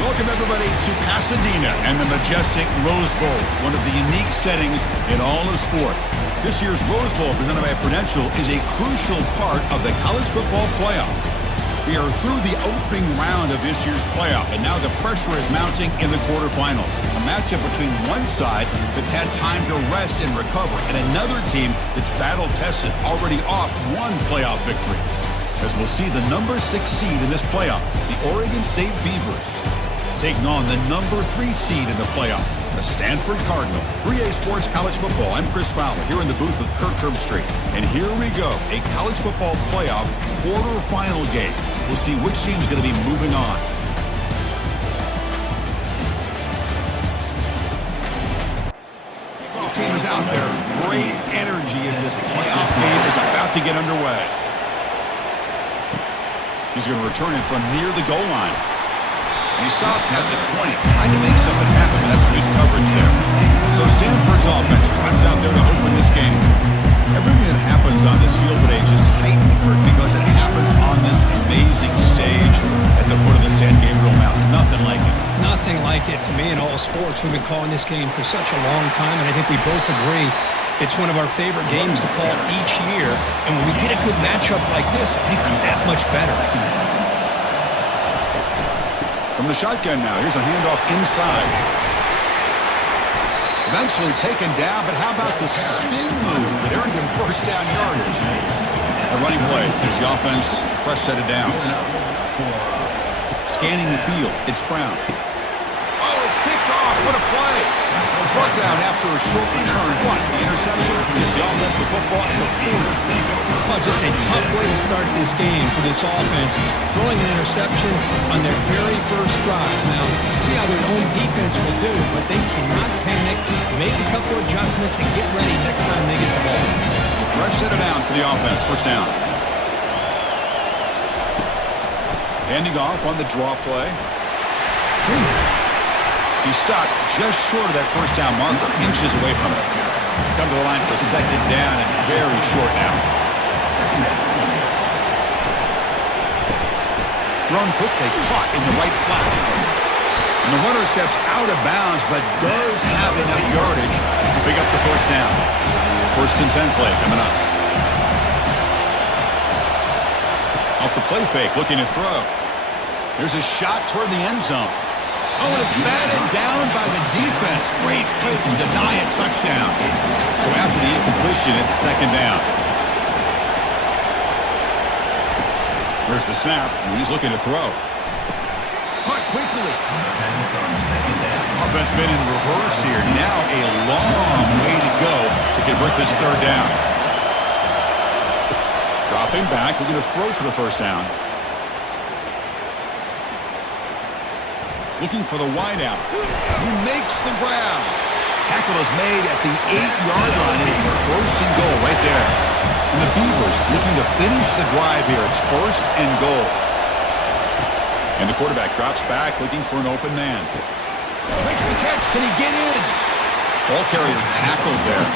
Welcome, everybody, to Pasadena and the majestic Rose Bowl, one of the unique settings in all of sport. This year's Rose Bowl, presented by Prudential, is a crucial part of the college football playoff. We are through the opening round of this year's playoff, and now the pressure is mounting in the quarterfinals. A matchup between one side that's had time to rest and recover, and another team that's battle-tested, already off one playoff victory. As we'll see the number 6 seed in this playoff, the Oregon State Beavers, taking on the number 3 seed in the playoff, the Stanford Cardinal. 3A Sports College Football. I'm Chris Fowler here in the booth with Kirk Herbstreit. And here we go, a college football playoff quarterfinal game. We'll see which team's going to be moving on. Kickoff team is out there. Great energy as this playoff game is about to get underway. He's going to return it from near the goal line. And he stopped at the 20, trying to make something happen, but that's good coverage there. So Stanford's offense trots out there to open this game. Everything that happens on this field today is just heightened, because it happens on this amazing stage at the foot of the San Gabriel Mountains. Nothing like it. Nothing like it to me in all sports. We've been calling this game for such a long time, and I think we both agree it's one of our favorite games to call each year. And when we get a good matchup like this, it makes it that much better. From the shotgun now, here's a handoff inside. Eventually taken down, but how about the spin move that earned him first down yardage? A running play gives the offense a fresh set of downs. Scanning the field, it's Brown. Oh, it's picked off. What a play. Brought down after a short return. What? The interception gives the offense the football at the 40. Oh, just a tough way to start this game for this offense. Throwing an interception on their very first drive. Now, see how their own defense will do, but they cannot panic, make a couple adjustments, and get ready next time they get the ball. Fresh set of downs for the offense. First down. Handing off on the draw play. He's stopped just short of that first down marker, inches away from it. Come to the line for second down and very short now. Thrown quickly, caught in the right flat. And the runner steps out of bounds, but does have enough yardage to pick up the first down. First and 10 play coming up. Off the play fake, looking to throw. There's a shot toward the end zone. Oh, and it's batted down by the defense. Great play to deny a touchdown. So after the incompletion, it's second down. There's the snap, and he's looking to throw. Caught quickly. Offense been in reverse here. Now a long way to go to convert this third down. Dropping back, looking to throw for the first down. Looking for the wideout. Who makes the grab? Tackle is made at the 8-yard line. It'll be first and goal right there. And the Beavers looking to finish the drive here. It's first and goal. And the quarterback drops back, looking for an open man. Makes the catch. Can he get in? Ball carrier tackled there.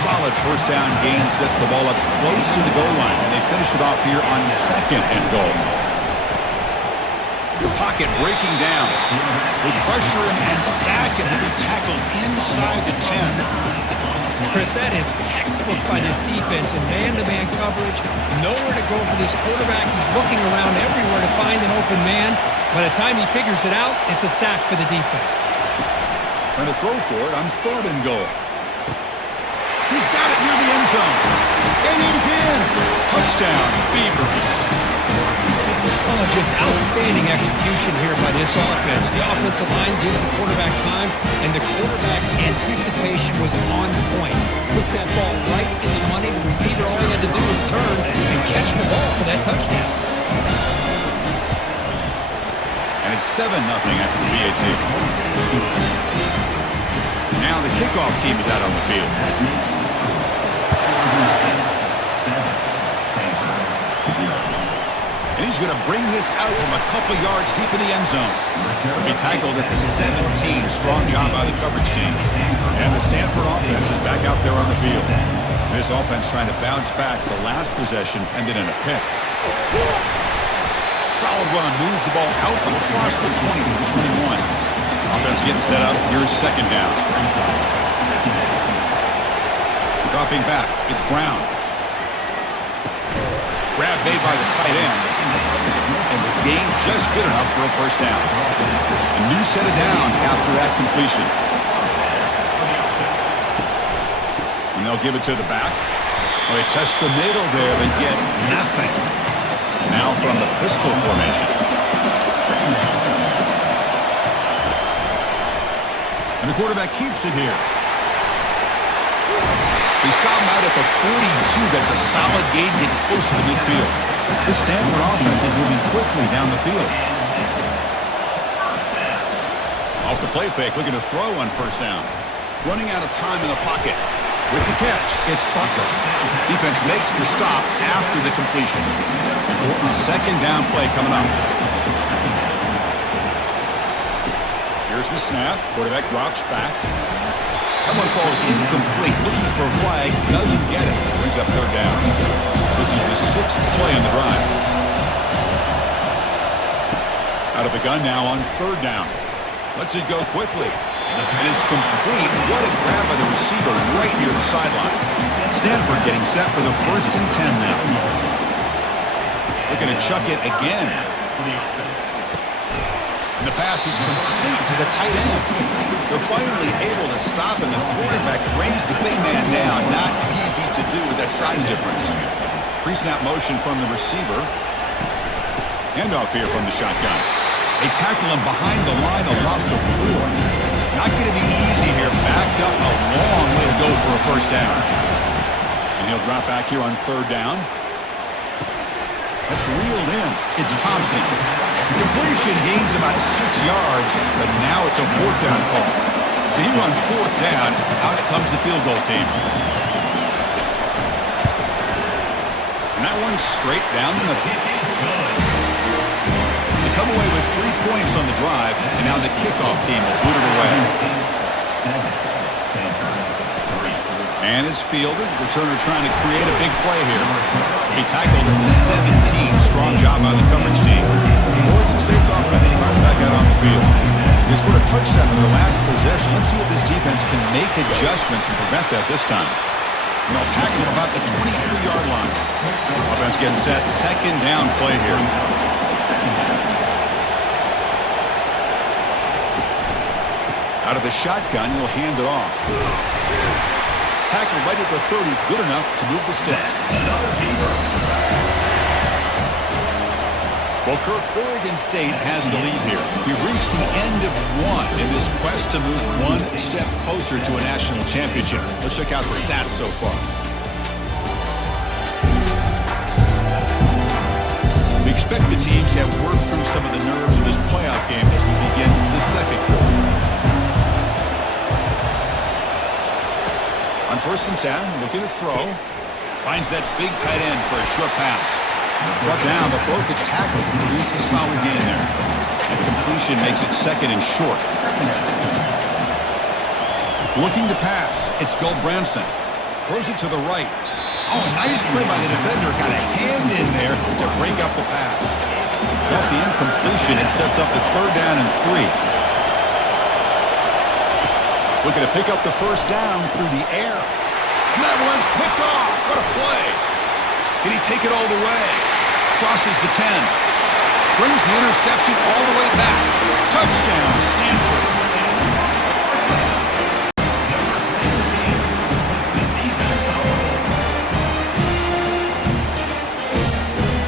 Solid first down gain sets the ball up close to the goal line. And they finish it off here on second and goal. The pocket breaking down. They pressure him and sack him. He'll be tackled inside the 10. Chris, that is textbook by this defense in man-to-man coverage. Nowhere to go for this quarterback. He's looking around everywhere to find an open man. By the time he figures it out, it's a sack for the defense. Trying to throw for it on third and goal. He's got it near the end zone. And he's in. Touchdown, Beavers. Oh, just outstanding execution here by this offense. The offensive line gives the quarterback time, and the quarterback's anticipation was on point. Puts that ball right in the money. The receiver, all he had to do was turn and catch the ball for that touchdown. And it's 7-0 after the BAT. Now the kickoff team is out on the field. And he's going to bring this out from a couple yards deep in the end zone. He'll be tackled at the 17. Strong job by the coverage team. And the Stanford offense is back out there on the field. This offense trying to bounce back. The last possession ended in a pick. solid run. Moves the ball out across the 20 to the 21. Offense getting set up. Here's second down. Dropping back. It's Brown. Grab made by the tight end. And the gain just good enough for a first down. A new set of downs after that completion. And they'll give it to the back. Well, they test the middle there and get nothing. Now from the pistol formation. And the quarterback keeps it here. They stop him out at the 42. That's a solid gain, getting closer to midfield. This Stanford offense is moving quickly down the field. Off the play fake, looking to throw on first down. Running out of time in the pocket. With the catch, it's Butler. Defense makes the stop after the completion. Important second down play coming up. Here's the snap. Quarterback drops back. That one falls incomplete. Looking for a flag. Doesn't get it. Brings up third down. This is the 6th play on the drive. Out of the gun now on third down. Lets it go quickly. And it's complete. What a grab by the receiver right near the sideline. Stanford getting set for the 1st and 10 now. Looking to chuck it again. And the pass is complete to the tight end. They're finally able to stop, and the quarterback brings the big man down. Not easy to do with that size difference. Pre-snap motion from the receiver. Handoff here from the shotgun. They tackle him behind the line, a loss of 4. Not going to be easy here. Backed up a long way to go for a first down. And he'll drop back here on third down. That's reeled in. It's Thompson. Completion gains about 6 yards, but now it's a 4th down call. So he runs 4th down. Out comes the field goal team. And that one's straight down the middle. They come away with 3 points on the drive, and now the kickoff team will boot it away. And it's fielded. Returner trying to create a big play here. He tackled at the 17. Strong job by the coverage team. Oregon State's offense tries back out on the field. They scored a touchdown in the last possession. Let's see if this defense can make adjustments and prevent that this time. And they'll tackle him about the 23-yard line. Offense getting set. Second down play here. Out of the shotgun, he'll hand it off. Tackle right at the 30, good enough to move the sticks. Well, Kirk, Oregon State has the lead here. We've reached the end of one in this quest to move one step closer to a national championship. Let's check out the stats so far. We expect the teams to have worked through some of the nerves of this playoff game as we begin the second quarter. On 1st and 10, looking to throw. Finds that big tight end for a short pass. Brought down, but broke the tackle to produce a solid gain there. And completion makes it second and short. Looking to pass. It's Branson. Throws it to the right. Oh, nice play by the defender. Got a hand in there to break up the pass. Got the incompletion. It sets up a 3rd down and 3. Looking to pick up the first down through the air. And that one's picked off. What a play. Can he take it all the way? Crosses the 10. Brings the interception all the way back. Touchdown, Stanford.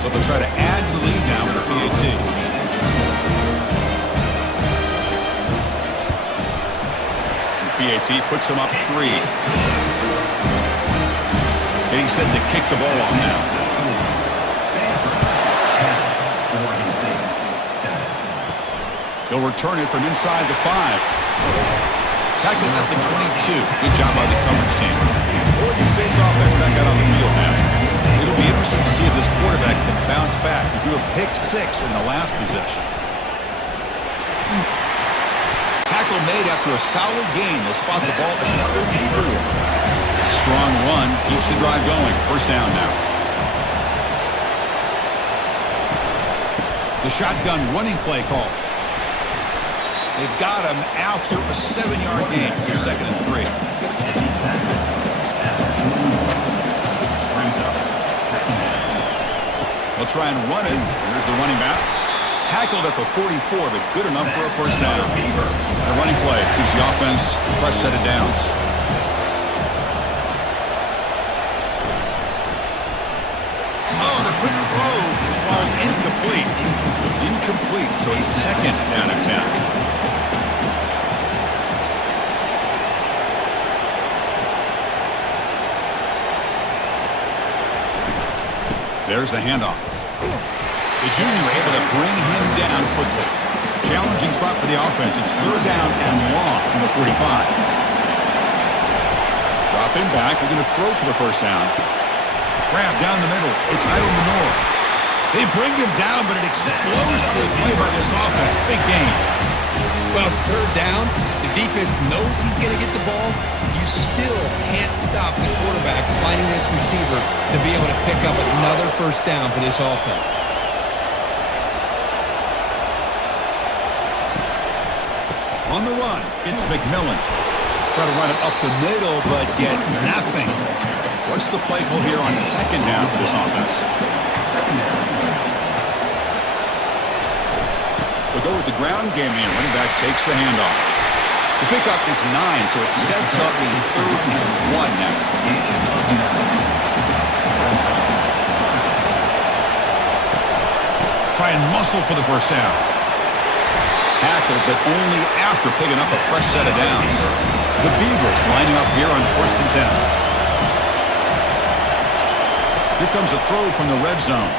So they'll try to add to the lead now for PAT. PAT puts them up 3. Getting set to kick the ball off now. He'll return it from inside the 5. Tackled at the 22. Good job by the coverage team. Oregon State's offense back out on the field now. It'll be interesting to see if this quarterback can bounce back. He threw a pick 6 in the last possession. Tackle made after a solid gain. They'll spot the ball at the 34. It's a strong run. Keeps the drive going. First down now. The shotgun running play call. They've got him after a 7-yard gain. So 2nd and 3. They'll try and run it. Here's the running back. Tackled at the 44, but good enough for a first down. The running play gives the offense a fresh set of downs. Oh, the quick throw falls incomplete. Incomplete, so a 2nd down and 10. There's the handoff. The junior able to bring him down quickly. Challenging spot for the offense. It's 3rd down and long from the 45. Dropping back. They're going to throw for the first down. Grab down the middle. It's Idle Manor. They bring him down, but an explosive play by this offense. Big game. Well, it's 3rd down. The defense knows he's going to get the ball. You still can't stop the quarterback finding this receiver to be able to pick up another first down for this offense. On the run, it's McMillan. Try to run it up the middle, but get nothing. What's the play call here on 2nd down for this offense? We'll go with the ground game here. Running back takes the handoff. The pickup is 9, so it sets up a 3rd and 1 now. Try and muscle for the first down. Tackled, but only after picking up a fresh set of downs. The Beavers lining up here on 1st and 10. Here comes a throw from the red zone.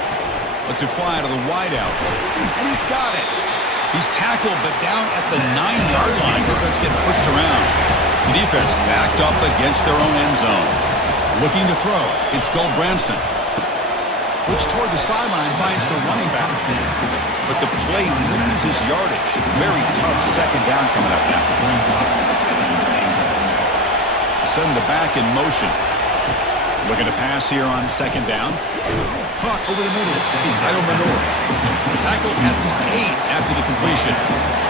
Lets it fly to the wideout. And he's got it. He's tackled, but down at the 9-yard line. Defense getting pushed around. The defense backed up against their own end zone. Looking to throw. It's Goldbranson. Looks toward the sideline, finds the running back. But the play loses yardage. Very tough 2nd down coming up now. Send the back in motion. Looking to pass here on 2nd down. Caught over the middle. It's Idle Manor. Tackled at the 8 after the completion.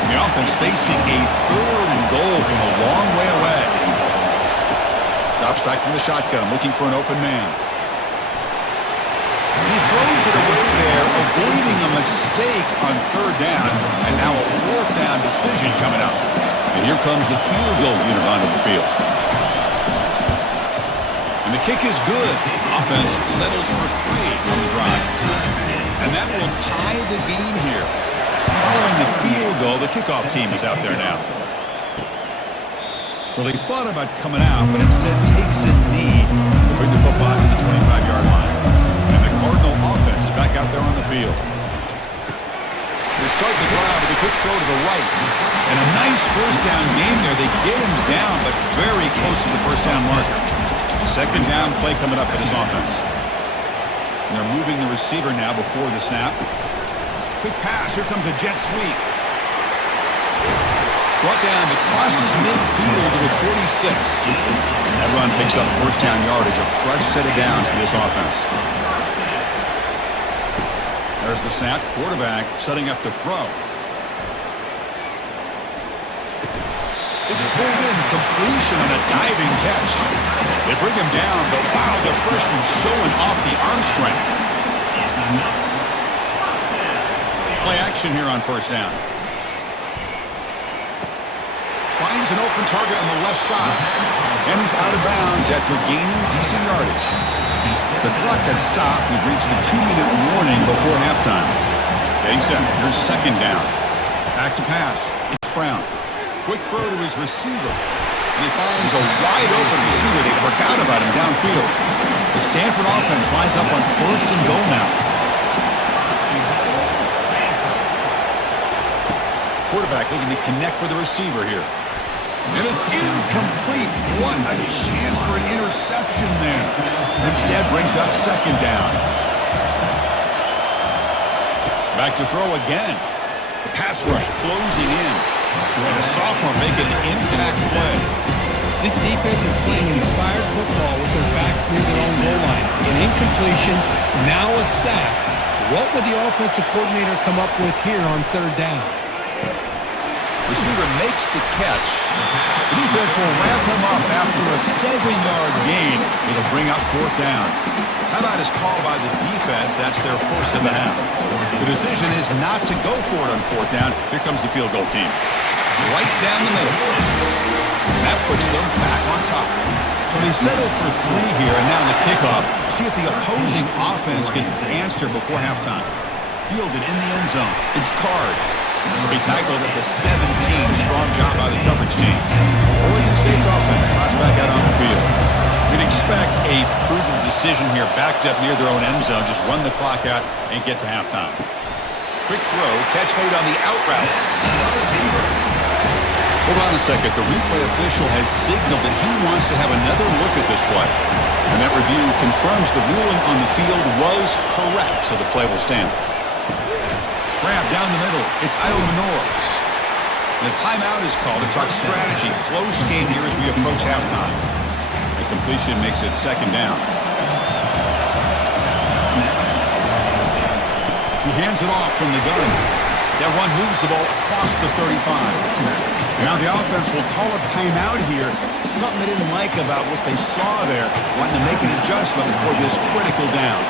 The offense facing a 3rd and goal from a long way away. Drops back from the shotgun, looking for an open man. And he throws it away there, avoiding a mistake on 3rd down. And now a 4th down decision coming up. And here comes the field goal unit onto the field. And the kick is good. Offense settles for 3 on the drive. And that will tie the game here. Following the field goal, the kickoff team is out there now. Well, he thought about coming out, but instead takes a knee to bring the football to the 25-yard line. And the Cardinal offense is back out there on the field. They start the drive with a quick throw to the right. And a nice first down gain there. They get him down, but very close to the first down marker. 2nd down play coming up for this offense. And they're moving the receiver now before the snap. Quick pass. Here comes a jet sweep. Brought down, but crosses midfield to the 46. That run picks up first down yardage. A fresh set of downs for this offense. There's the snap. Quarterback setting up to throw. It's pulled in. Completion and a diving catch. They bring him down, but wow, the freshman showing off the arm strength. Play action here on first down. Finds an open target on the left side. And he's out of bounds after gaining decent yardage. The clock has stopped. We've reached the 2-minute warning before halftime. Getting set. Here's 2nd down. Back to pass. It's Brown. Quick throw to his receiver. And he finds a wide-open receiver. They forgot about him downfield. The Stanford offense lines up on 1st and goal now. Quarterback looking to connect with the receiver here. And it's incomplete. What a chance for an interception there. Instead brings up 2nd down. Back to throw again. The pass rush closing in. And a sophomore making an impact play. This defense is playing inspired football with their backs near their own goal line. An incompletion, now a sack. What would the offensive coordinator come up with here on third down? Receiver makes the catch. The defense will wrap him up after a 7-yard gain. It'll bring up fourth down. Timeout is called by the defense. That's their first of the half. The decision is not to go for it on fourth down. Here comes the field goal team. Right down the middle. That puts them back on top. So they settle for 3 here, and now the kickoff. See if the opposing offense can answer before halftime. Fielded in the end zone. It's Card. He tackled at the 17. Strong job by the coverage team. Oregon State's offense trots back out on the field. We'd expect a prudent decision here, backed up near their own end zone. Just run the clock out and get to halftime. Quick throw. Catch made on the out route. Hold on a second. The replay official has signaled that he wants to have another look at this play. And that review confirms the ruling on the field was correct, so the play will stand. Grab down the middle. It's Idle Manor. And a timeout is called to talk strategy. Close game here as we approach halftime. A completion makes it second down. He hands it off from the gun. That one moves the ball across the 35. Now the offense will call a timeout here. Something they didn't like about what they saw there. Wanting to make an adjustment for this critical down.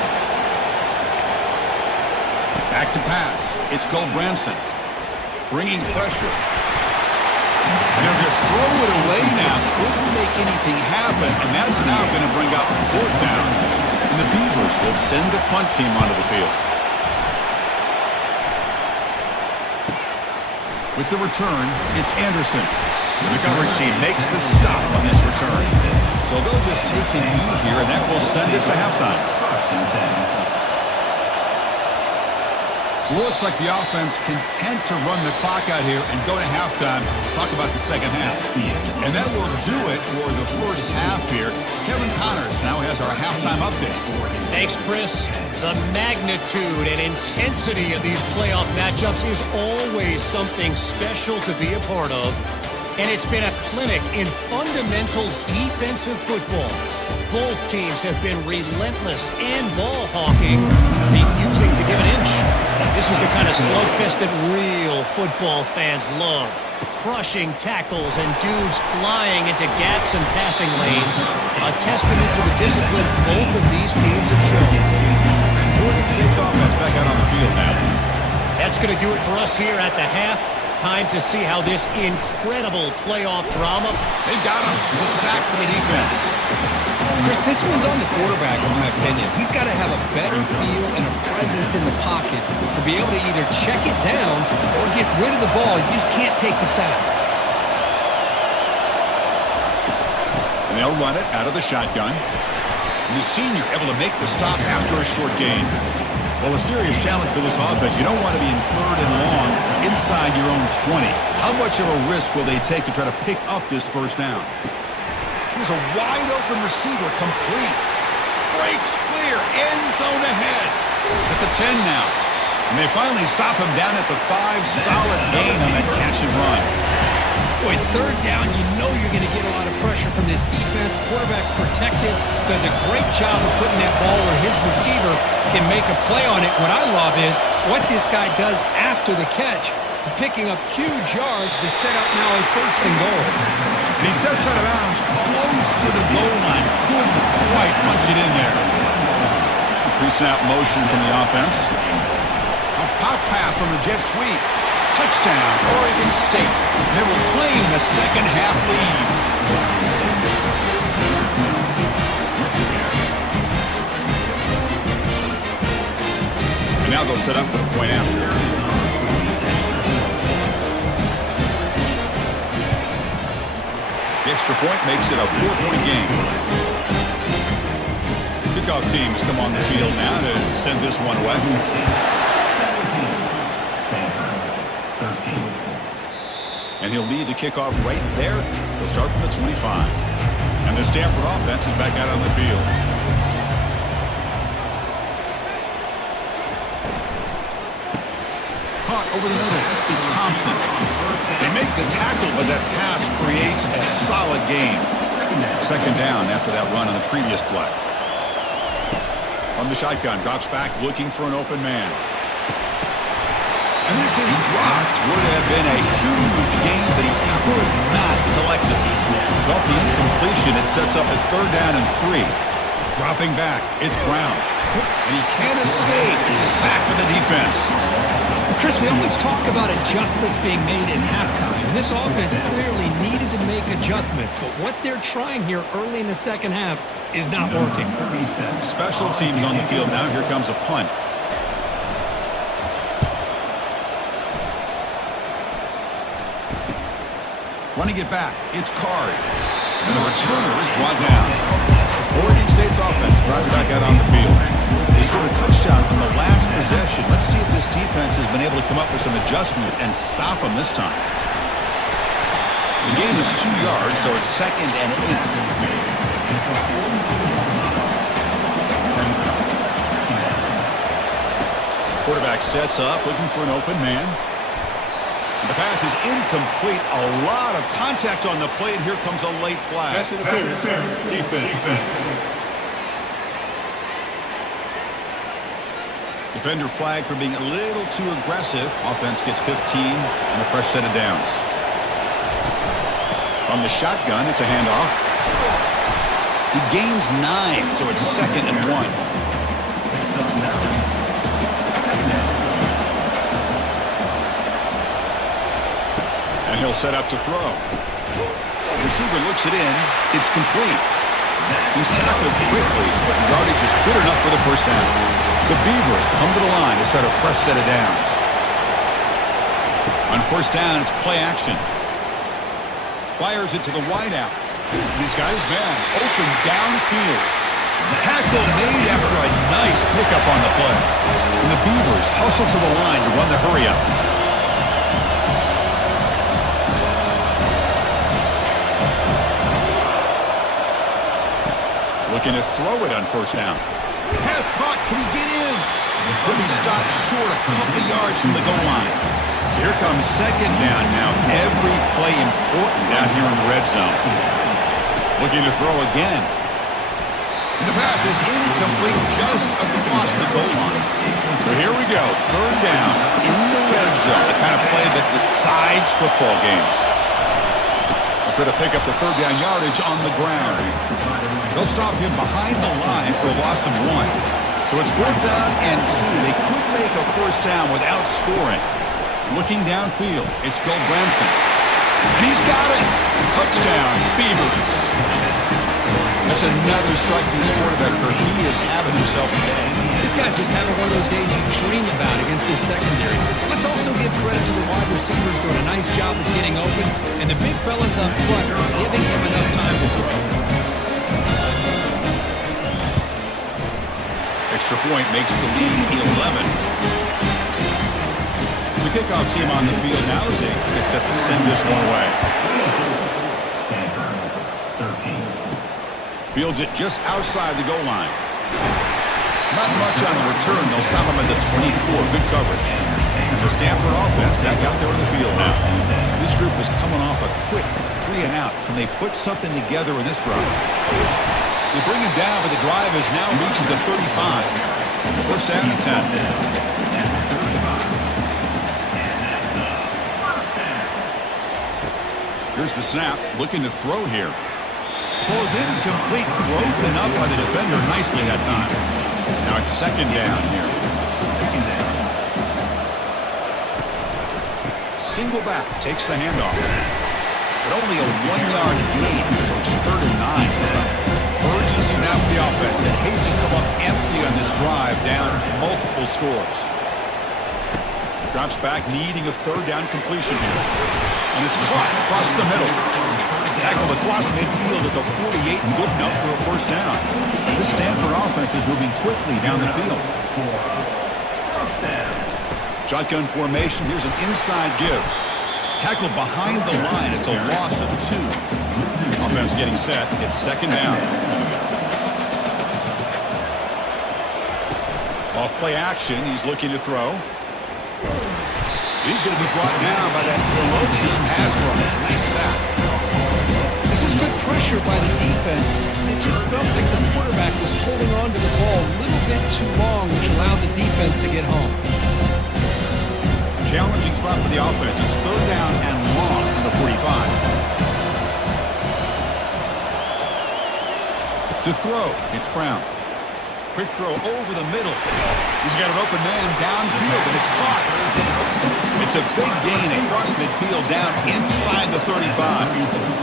Back to pass. It's Goldbranson. Bringing pressure. And they'll just throw it away now. Couldn't make anything happen. And that's now going to bring up fourth down. And the Beavers will send the punt team onto the field. With the return, it's Anderson. The coverage team makes the stop on this return. So they'll just take the knee here, and that will send us to halftime. Looks like the offense content to run the clock out here and go to halftime. Talk about the second half. And that will do it for the first half here. Kevin Connors now has our halftime update. Thanks, Chris. The magnitude and intensity of these playoff matchups is always something special to be a part of. And it's been a clinic in fundamental defensive football. Both teams have been relentless and ball hawking, refusing to give an inch. This is the kind of slugfest that real football fans love. Crushing tackles and dudes flying into gaps and passing lanes. A testament to the discipline both of these teams have shown. Oregon State's offense back out on the field now. That's going to do it for us here at the half. Time to see how this incredible playoff drama. They've got him. It's a sack for the defense. Chris, this one's on the quarterback, in my opinion. He's got to have a better feel and a presence in the pocket to be able to either check it down or get rid of the ball. You just can't take the sack. And they'll run it out of the shotgun. And the senior able to make the stop after a short gain. Well, a serious challenge for this offense. You don't want to be in third and long inside your own 20. How much of a risk will they take to try to pick up this first down? Here's a wide-open receiver, complete. Breaks clear, end zone ahead. At the 10 now. And they finally stop him down at the 5. Solid gain on that catch and run. Boy, third down, you know you're going to get a lot of pressure from this defense. Quarterback's protected, does a great job of putting that ball where his receiver can make a play on it. What I love is what this guy does after the catch to picking up huge yards to set up now a first and goal. And he steps out of bounds close to the goal line. Couldn't quite punch it in there. Pre-snap motion from the offense. A pop pass on the jet sweep. Touchdown, Oregon State. They will claim the second half lead. And now they'll set up for the point after. The extra point makes it a 4-point game. Kickoff teams come on the field now to send this one away. And he'll lead the kickoff right there. He'll start from the 25. And the Stanford offense is back out on the field. Caught over the middle. It's Thompson. They make the tackle, but that pass creates a solid gain. Second down after that run on the previous play. On the shotgun, drops back looking for an open man. And this is dropped. Would have been a huge gain, but he could not collect it. So off the incompletion, it sets up a 3rd down and 3. Dropping back, it's Brown. And he can't escape. It's a sack for the defense. Chris, we always talk about adjustments being made at halftime. And this offense clearly needed to make adjustments. But what they're trying here early in the second half is not working. Special teams on the field now. Here comes a punt. Running it back, it's Card. And the returner is brought down. Oregon State's offense drives back out on the field. They scored a touchdown from the last possession. Let's see if this defense has been able to come up with some adjustments and stop them this time. The gain is 2 yards, so it's 2nd and 8. Quarterback sets up, looking for an open man. The pass is incomplete. A lot of contact on the play, and here comes a late flag. Pass interference. Defense. Defender flag for being a little too aggressive. Offense gets 15 and a fresh set of downs. On the shotgun, it's a handoff. He gains 9, so it's 2nd and 1. And he'll set up to throw. The receiver looks it in. It's complete. He's tackled quickly, but the yardage is good enough for the 1st down. The Beavers come to the line to set a fresh set of downs. On 1st down, it's play action. Fires it to the wideout. He's got his man open downfield. Tackle made after a nice pickup on the play. And the Beavers hustle to the line to run the hurry up. Looking to throw it on 1st down. Pass caught. Can he get in? He'll be stopped short a couple yards from the goal line. So here comes 2nd down now. Every play important down here in the red zone. Looking to throw again. And the pass is incomplete just across the goal line. So here we go. 3rd down in the red zone. The kind of play that decides football games. They'll try to pick up the 3rd down yardage on the ground. They'll stop him behind the line for a loss of 1. So it's 4th down and 2. They could make a 1st down without scoring. Looking downfield, it's Phil Branson. And he's got it. Touchdown, Beavers. That's another strike to this quarterback, Kirk. He is having himself a day. This guy's just having one of those days you dream about against this secondary. Let's also give credit to the wide receivers doing a nice job of getting open, and the big fellas up front are giving him enough time to throw. Extra point makes the lead 11. The kickoff team on the field now is set to send this one away. Stanford, 13. Fields it just outside the goal line. Not much on the return. They'll stop him at the 24. Good coverage. And the Stanford offense back out there on the field now. This group was coming off a quick 3 and out. Can they put something together in this drive? They bring him down, but the drive has now reached the 35. 1st down and 10. Here's the snap. Looking to throw here. Pulls incomplete. Broken up by the defender nicely that time. Now it's 2nd down here. Single back takes the handoff. But only a 1-yard gain, so it's 3rd and 9. Urgency now for the offense that hates to come up empty on this drive, down multiple scores. Drops back, needing a 3rd down completion here. And it's caught across the middle. Tackled across midfield at the 48, and good enough for a 1st down. This Stanford offense is moving quickly down the field. Shotgun formation. Here's an inside give. Tackled behind the line. It's a loss of 2. Offense getting set. It's 2nd down. Off play action. He's looking to throw. He's going to be brought down by that ferocious pass rush. Nice sack. This is good pressure pressure by the defense. It just felt like the quarterback was holding on to the ball a little bit too long, which allowed the defense to get home. Challenging spot for the offense. It's third down and long from the 45. To throw, it's Brown. Quick throw over the middle. He's got an open man downfield, and it's caught. It's a big gain across midfield down inside the 35.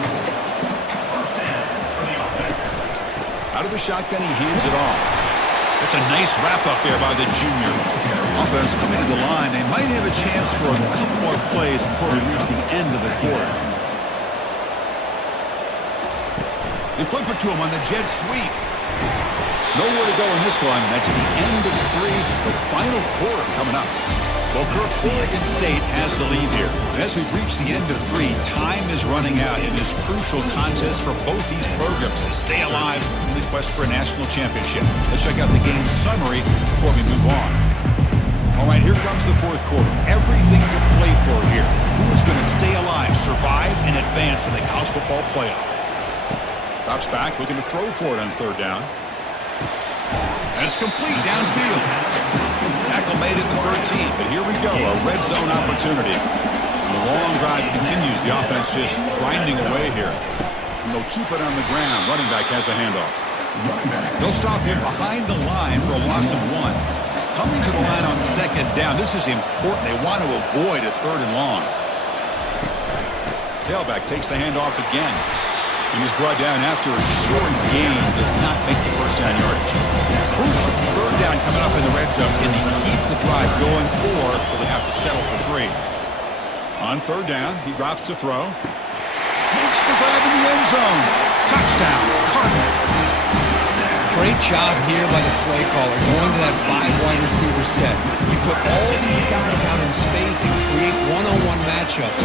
Out of the shotgun, he hands it off. That's a nice wrap-up there by the junior. Offense coming to the line. They might have a chance for a couple more plays before we reach the end of the quarter. They flip it to him on the jet sweep. Nowhere to go in this one. That's the end of 3, the final quarter coming up. Well, Kirk, Oregon State has the lead here. And as we've reached the end of 3, time is running out in this crucial contest for both these programs to stay alive in the quest for a national championship. Let's check out the game summary before we move on. All right, here comes the fourth quarter. Everything to play for here. Who is going to stay alive, survive, and advance in the college football playoff? Drops back, looking to throw for it on third down. And it's complete downfield. Tackle made at the 13, but here we go, a red zone opportunity. And the long drive continues. The offense just grinding away here. And they'll keep it on the ground. Running back has the handoff. They'll stop him behind the line for a loss of 1. Coming to the line on second down. This is important. They want to avoid a third and long. Tailback takes the handoff again. He was brought down after a short gain. Does not make the first down yardage. Crucial third down coming up in the red zone. Can they keep the drive going, or will they have to settle for 3? On third down, he drops to throw. Makes the grab in the end zone. Touchdown, Cardinal. Great job here by the play caller, going to that 5-wide receiver set. You put all these guys out in space and create one-on-one matchups.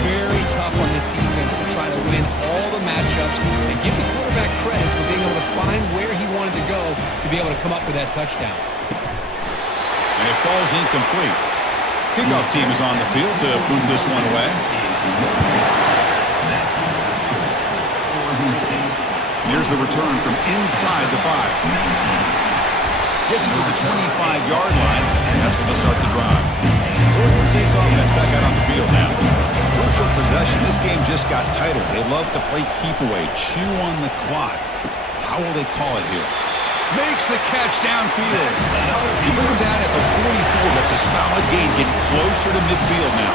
Very tough on this defense to try to win all the matchups and give the quarterback credit for being able to find where he wanted to go to be able to come up with that touchdown. And it falls incomplete. Kickoff team is on the field to boot this one away. Here's the return from inside the 5. Gets it to the 25-yard line, and that's where they'll start the drive. Oregon State's offense back out on the field now. Crucial possession. This game just got tighter. They love to play keep away, chew on the clock. How will they call it here? Makes the catch downfield. You bring him down at the 44. That's a solid gain, getting closer to midfield now.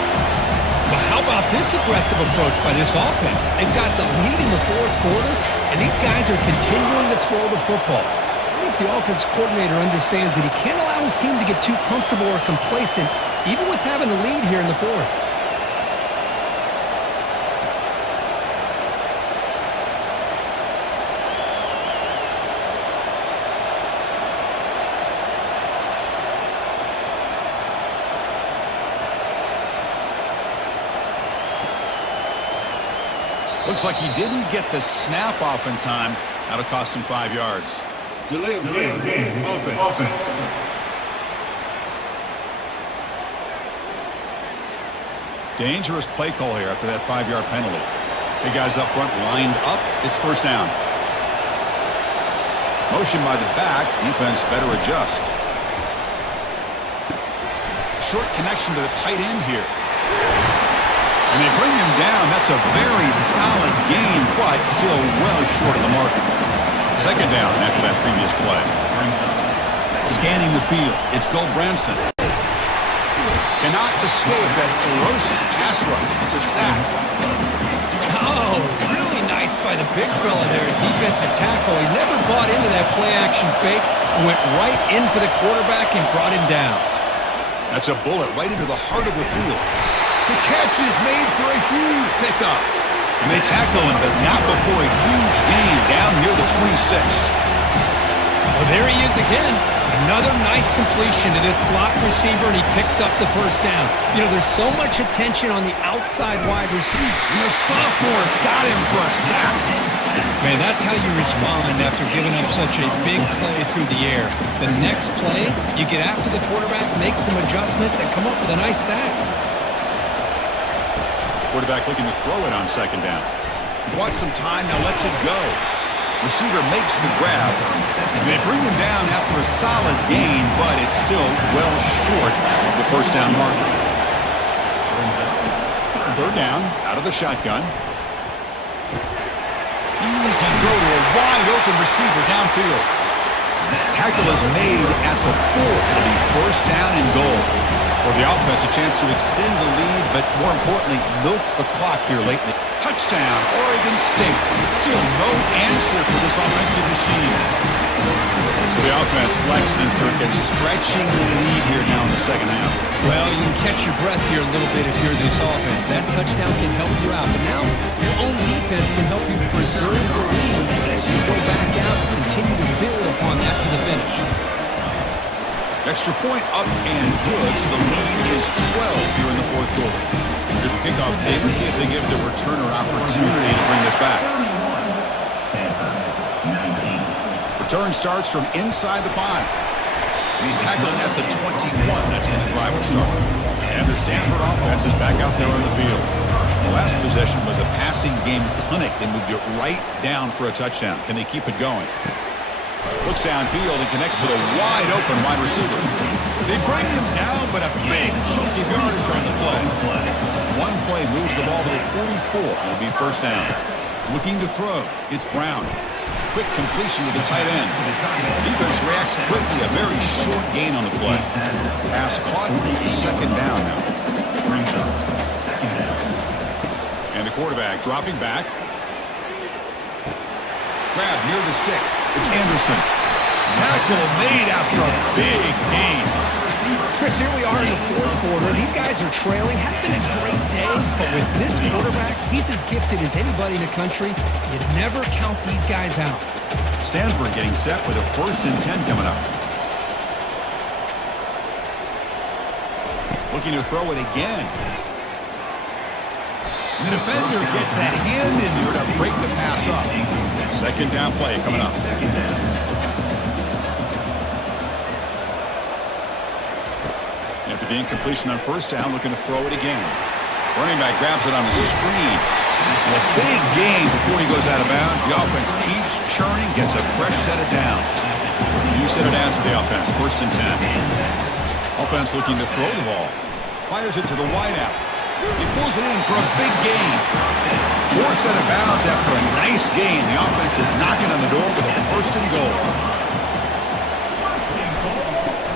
But how about this aggressive approach by this offense? They've got the lead in the fourth quarter, and these guys are continuing to throw the football. I think the offense coordinator understands that he can't allow his team to get too comfortable or complacent, even with having a lead here in the fourth. Looks like he didn't get the snap off in time. That'll cost him 5 yards. Delay of game. Offense. Dangerous play call here after that 5-yard penalty. Big guys up front lined up. It's first down. Motion by the back. Defense better adjust. Short connection to the tight end here. And they bring him down. That's a very solid gain, but still well short of the mark. Second down after that previous play. Scanning the field. It's Branson. Cannot escape that ferocious pass rush. It's a sack. Oh, really nice by the big fella there, defensive tackle. He never bought into that play-action fake and went right in for the quarterback and brought him down. That's a bullet right into the heart of the field. The catch is made for a huge pickup. And they tackle him, but not before a huge gain down near the 26. Well, there he is again. Another nice completion to this slot receiver, and he picks up the first down. You know, there's so much attention on the outside wide receiver. And the sophomore's got him for a sack. Man, that's how you respond after giving up such a big play through the air. The next play, you get after the quarterback, make some adjustments, and come up with a nice sack. Quarterback looking to throw it on second down. Bought some time, now lets it go. Receiver makes the grab. They bring him down after a solid gain, but it's still well short of the first down marker. Third down, out of the shotgun. Easy throw to a wide-open receiver downfield. Tackle is made at the 4. It'll be first down and goal. For the offense, a chance to extend the lead, but more importantly, milk the clock here lately. Touchdown, Oregon State. Still no answer for this offensive machine. So the offense flexing, Kirk, and stretching the lead here now in the second half. Well, you can catch your breath here a little bit if you're this offense. That touchdown can help you out. But now your own defense can help you preserve the lead as you go back out and continue to build upon that to the finish. Extra point up and good, so the lead is 12 here in the fourth quarter. Here's the kickoff tape. Let's see if they give the returner opportunity to bring this back. Return starts from inside the 5. He's tackled at the 21. That's when the drive will start. And the Stanford offense is back out there on the field. The last possession was a passing game clinic. They moved it right down for a touchdown. Can they keep it going? Looks downfield and connects with a wide-open wide receiver. They bring him down, but a big chunky yardage on the play. One play moves the ball to the 44. It'll be first down. Looking to throw. It's Brown. Quick completion to the tight end. Defense reacts quickly. A very short gain on the play. Pass caught. Second down now. And the quarterback dropping back. Grab near the sticks. It's Anderson. Tackle made after a big gain. Chris, here we are in the fourth quarter. These guys are trailing. Hadn't been a great day, but with this quarterback, he's as gifted as anybody in the country. You never count these guys out. Stanford getting set with a 1st and 10 coming up. Looking to throw it again. The defender gets a hand in there to break the pass up. Second down play coming up. After the incompletion on first down, looking to throw it again. Running back grabs it on the screen. And a big gain before he goes out of bounds. The offense keeps churning, gets a fresh set of downs. New set of downs for the offense, 1st and 10. Offense looking to throw the ball. Fires it to the wideout. He pulls it in for a big gain. 4 set of bounds after a nice gain. The offense is knocking on the door with a 1st and goal.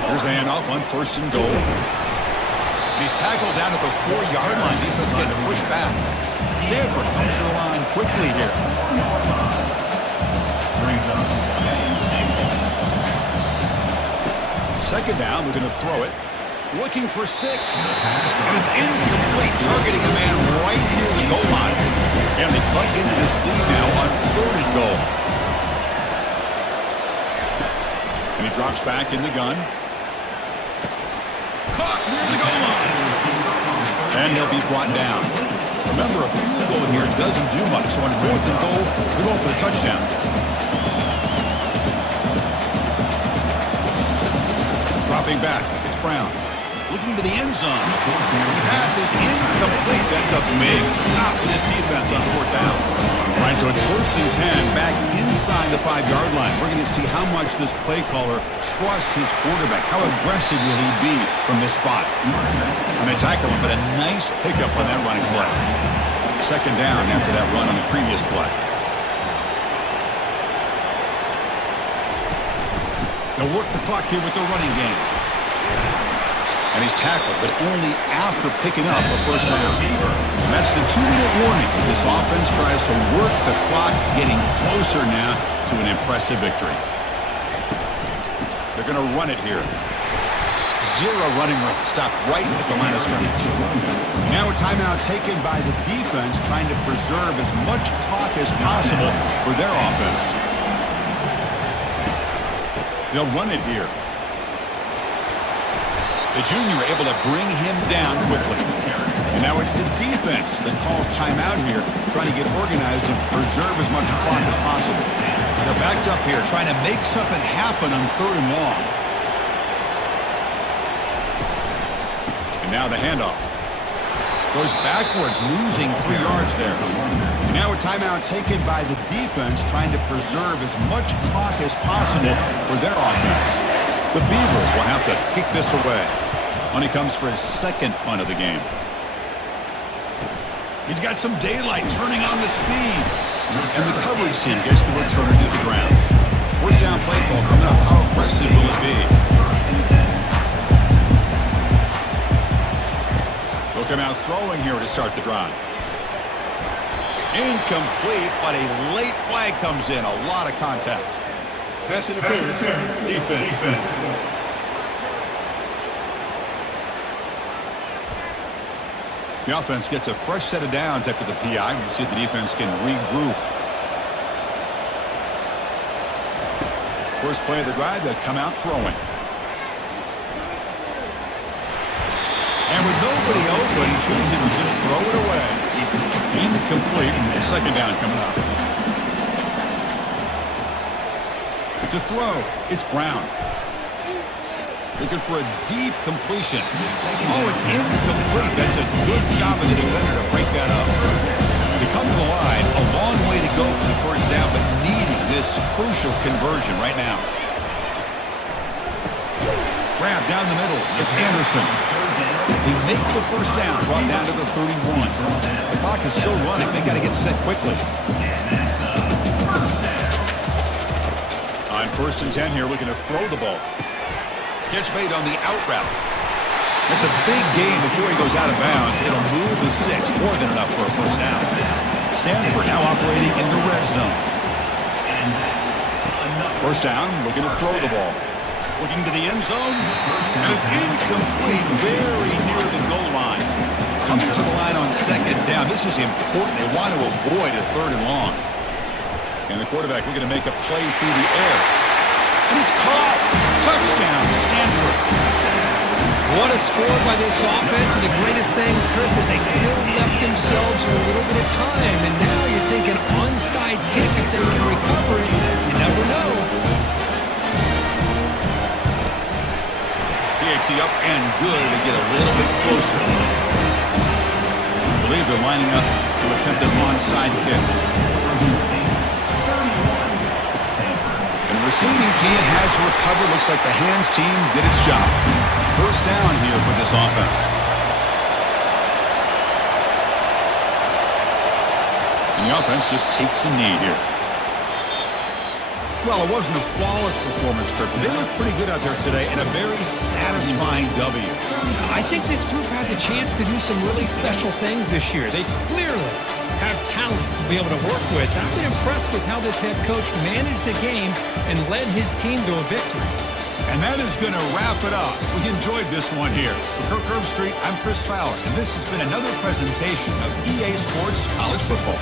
Here's the handoff on 1st and goal. He's tackled down at the 4-yard line. Defense getting pushed back. Stanford comes to the line quickly here. Second down, we're going to throw it. Looking for 6. And it's incomplete, targeting a man right near the goal line. And they cut into this lead now on 3rd and goal. And he drops back in the gun. Caught near the goal line. And he'll be brought down. Remember, a field goal here doesn't do much. So on 4th and goal, we're going for the touchdown. Dropping back, it's Brown. Looking to the end zone. The pass is incomplete. That's a big stop for this defense on 4th down. All right, so it's 1st and 10 back inside the 5-yard line. We're going to see how much this play caller trusts his quarterback. How aggressive will he be from this spot? And they tackle him, but a nice pickup on that running play. Second down after that run on the previous play. They'll work the clock here with the running game. And he's tackled, but only after picking up a 1st down. And that's the 2-minute warning as this offense tries to work the clock, getting closer now to an impressive victory. They're going to run it here. 0 running room. Stopped right at the line of scrimmage. Now a timeout taken by the defense, trying to preserve as much clock as possible for their offense. They'll run it here. The junior able to bring him down quickly. And now it's the defense that calls timeout here, trying to get organized and preserve as much clock as possible. They're backed up here, trying to make something happen on 3rd and long. And now the handoff. Goes backwards, losing 3 yards there. And now a timeout taken by the defense, trying to preserve as much clock as possible for their offense. The Beavers will have to kick this away when he comes for his second punt of the game. He's got some daylight, turning on the speed. And the coverage team gets the returner to the ground. First down play call coming up. How aggressive will it be? They'll come out throwing here to start the drive. Incomplete, but a late flag comes in. A lot of contact. Pass interference. Defense. The offense gets a fresh set of downs after the PI. We'll see if the defense can regroup. First play of the drive, they'll come out throwing. And with nobody open, choosing to just throw it away. Incomplete. Second down coming up. To throw, it's Brown. Looking for a deep completion. Oh, it's incomplete. That's a good job of the defender to break that up. They come to the line, a long way to go for the first down, but needing this crucial conversion right now. Grab down the middle. It's Anderson. They make the first down, brought down to the 31. The clock is still running. They got to get set quickly. On 1st and 10 here, looking to throw the ball. Catch made on the out route. That's a big gain before he goes out of bounds. It'll move the sticks, more than enough for a first down. Stanford now operating in the red zone. First down, looking to throw the ball. Looking to the end zone, and it's incomplete, very near the goal line. Coming to the line on second down. This is important. They want to avoid a 3rd and long. And the quarterback looking to make a play through the air. And it's caught. Touchdown, Stanford. What a score by this offense. And the greatest thing, Chris, is they still left themselves a little bit of time. And now you're thinking onside kick, if they can recover it. You never know. PAT up and good to get a little bit closer. I believe they're lining up to attempt an onside kick. And the receiving team has recovered. Looks like the hands team did its job. First down here for this offense. And the offense just takes a knee here. Well, it wasn't a flawless performance, Kirk, but they look pretty good out there today and a very satisfying W. I think this group has a chance to do some really special things this year. They clearly have talent to be able to work with. I've been impressed with how this head coach managed the game and led his team to a victory. And that is going to wrap it up. We enjoyed this one here. For Kirk Herbstreit, I'm Chris Fowler, and this has been another presentation of EA Sports College Football.